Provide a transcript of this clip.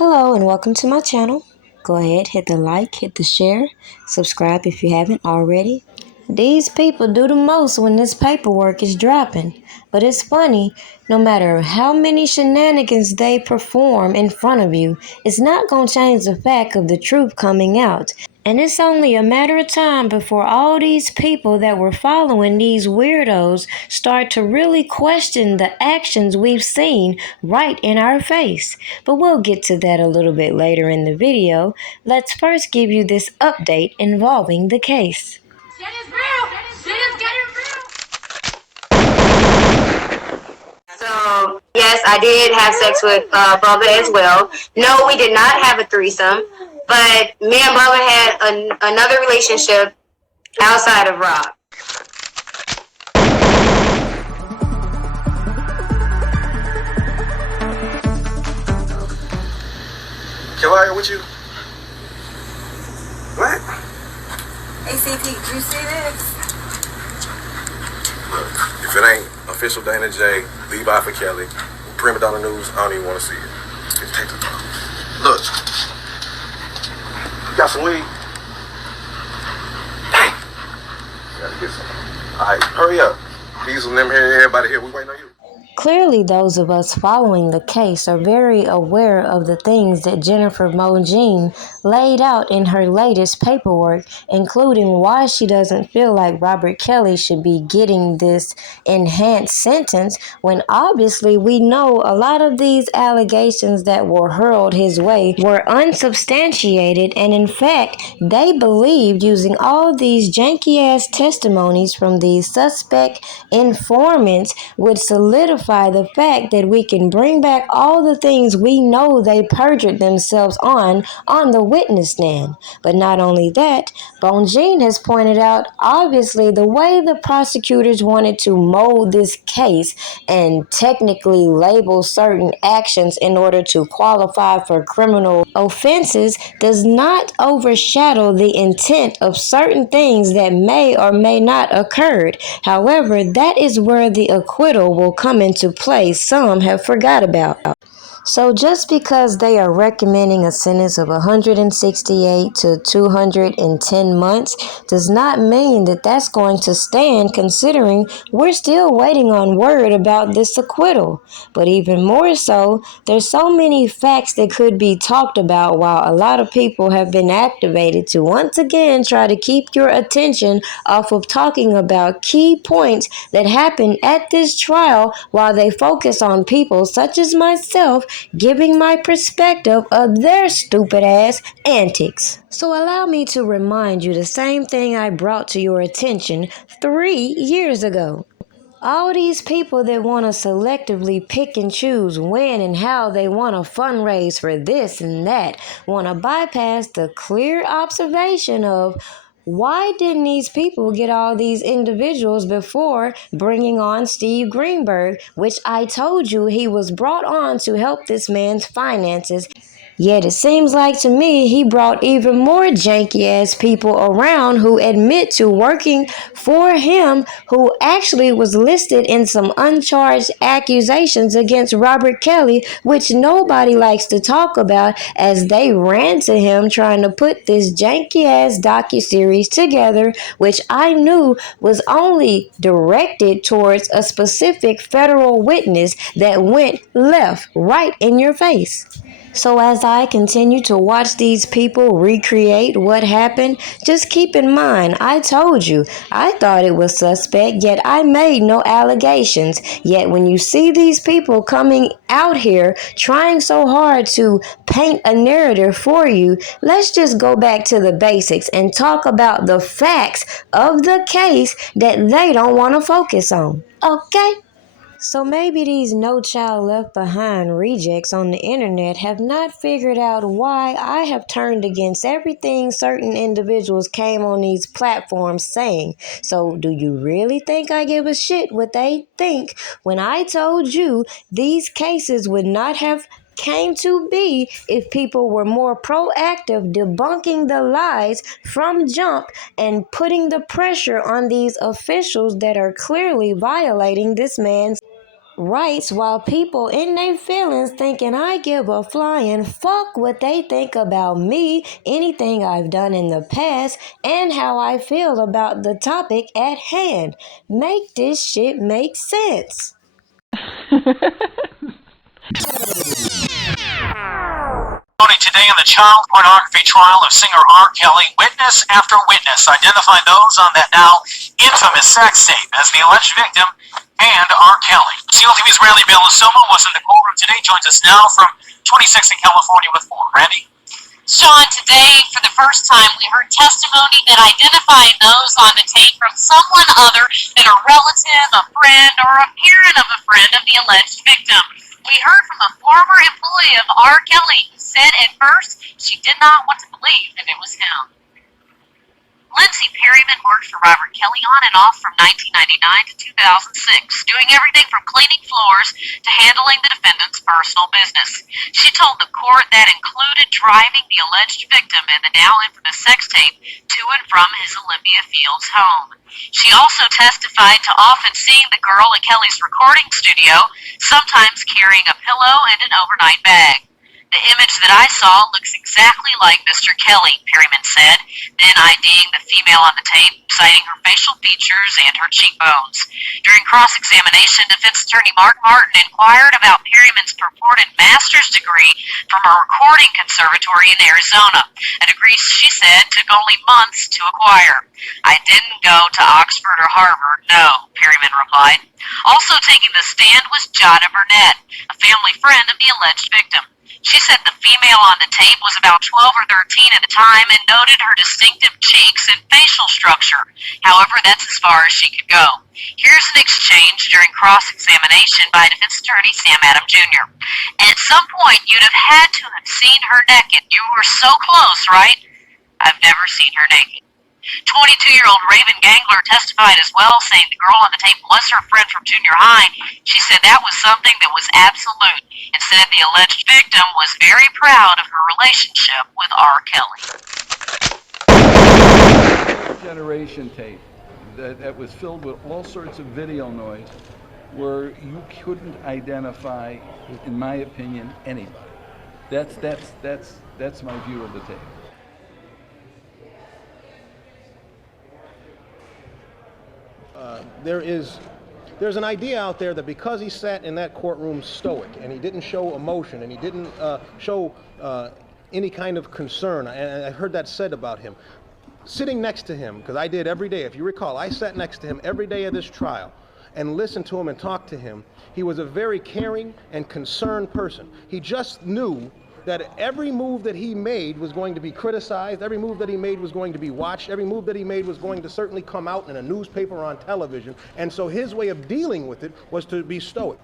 Hello and welcome to my channel. Go ahead, hit the like, hit the share, subscribe if you haven't already. These people do the most when this paperwork is dropping. But it's funny, no matter how many shenanigans they perform in front of you, it's not going to change the fact of the truth coming out. And it's only a matter of time before all these people that were following these weirdos start to really question the actions we've seen right in our face. But we'll get to that a little bit later in the video. Let's first give you this update involving the case. Shit is real! Shit is getting real! So, yes, I did have sex with Bubba as well. No, we did not have a threesome, but me and Bubba had another relationship outside of Rob. Kelly, with you? What? ACP, did you see this? Look, if it ain't official Dana J, Levi for Kelly, Primadonnanews, I don't even want to see it. Just take the phone. Look. You got some weed? Dang. Gotta get some. Alright, hurry up. Diesel and them here, everybody here, we waiting on you. Clearly, those of us following the case are very aware of the things that Jennifer Mojene laid out in her latest paperwork, including why she doesn't feel like Robert Kelly should be getting this enhanced sentence, when obviously we know a lot of these allegations that were hurled his way were unsubstantiated, and in fact, they believed using all these janky-ass testimonies from these suspect informants would solidify the fact that we can bring back all the things we know they perjured themselves on the witness stand. But not only that, Mojene has pointed out, obviously, the way the prosecutors wanted to mold this case and technically label certain actions in order to qualify for criminal offenses does not overshadow the intent of certain things that may or may not occurred. However, that is where the acquittal will come into play some have forgot about. So just because they are recommending a sentence of 168 to 210 months does not mean that that's going to stand, considering we're still waiting on word about this acquittal. But even more so, there's so many facts that could be talked about, while a lot of people have been activated to once again try to keep your attention off of talking about key points that happened at this trial, while they focus on people such as myself giving my perspective of their stupid ass antics. So allow me to remind you the same thing I brought to your attention 3 years ago. All these people that want to selectively pick and choose when and how they want to fundraise for this and that want to bypass the clear observation of why didn't these people get all these individuals before bringing on Steve Greenberg, which I told you he was brought on to help this man's finances. Yet it seems like to me he brought even more janky-ass people around who admit to working for him, who actually was listed in some uncharged accusations against Robert Kelly, which nobody likes to talk about, as they ran to him trying to put this janky-ass docuseries together, which I knew was only directed towards a specific federal witness that went left right in your face. So as I continue to watch these people recreate what happened, just keep in mind, I told you, I thought it was suspect, yet I made no allegations. Yet when you see these people coming out here trying so hard to paint a narrative for you, let's just go back to the basics and talk about the facts of the case that they don't want to focus on. Okay? So maybe these No Child Left Behind rejects on the internet have not figured out why I have turned against everything certain individuals came on these platforms saying. So do you really think I give a shit what they think when I told you these cases would not have came to be if people were more proactive debunking the lies from jump and putting the pressure on these officials that are clearly violating this man's rights while people in their feelings thinking I give a flying fuck what they think about me, anything I've done in the past, and how I feel about the topic at hand. Make this shit make sense. Today in the child pornography trial of singer RKelly, witness after witness identified those on that now infamous sex tape as the alleged victim and RKelly. SEAL TV's Randy Bellasoma was in the courtroom today. Joins us now from 26 in California with more. Randy? Sean, today, for the first time, we heard testimony that identified those on the tape from someone other than a relative, a friend, or a parent of a friend of the alleged victim. We heard from a former employee of RKelly who said at first she did not want to believe that it was him. Lindsay Perryman worked for Robert Kelly on and off from 1999 to 2006, doing everything from cleaning floors to handling the defendant's personal business. She told the court that included driving the alleged victim in the now infamous sex tape to and from his Olympia Fields home. She also testified to often seeing the girl at Kelly's recording studio, sometimes carrying a pillow and an overnight bag. The image that I saw looks exactly like Mr. Kelly, Perryman said, then IDing the female on the tape, citing her facial features and her cheekbones. During cross-examination, defense attorney Mark Martin inquired about Perryman's purported master's degree from a recording conservatory in Arizona, a degree she said took only months to acquire. I didn't go to Oxford or Harvard, no, Perryman replied. Also taking the stand was Jada Burnett, a family friend of the alleged victim. She said the female on the tape was about 12 or 13 at the time and noted her distinctive cheeks and facial structure. However, that's as far as she could go. Here's an exchange during cross-examination by defense attorney Sam Adam Jr. At some point, you'd have had to have seen her naked. You were so close, right? I've never seen her naked. 22-year-old Raven Gangler testified as well, saying the girl on the tape was her friend from junior high. She said that was something that was absolute and said the alleged victim was very proud of her relationship with R. Kelly. Generation tape that was filled with all sorts of video noise where you couldn't identify, in my opinion, anybody. That's my view of the tape. There's an idea out there that because he sat in that courtroom stoic and he didn't show emotion and he didn't show any kind of concern, and I heard that said about him, sitting next to him, because I did every day, if you recall, I sat next to him every day of this trial and listened to him and talked to him. He was a very caring and concerned person. He just knew that every move that he made was going to be criticized, every move that he made was going to be watched, every move that he made was going to certainly come out in a newspaper or on television, and so his way of dealing with it was to be stoic.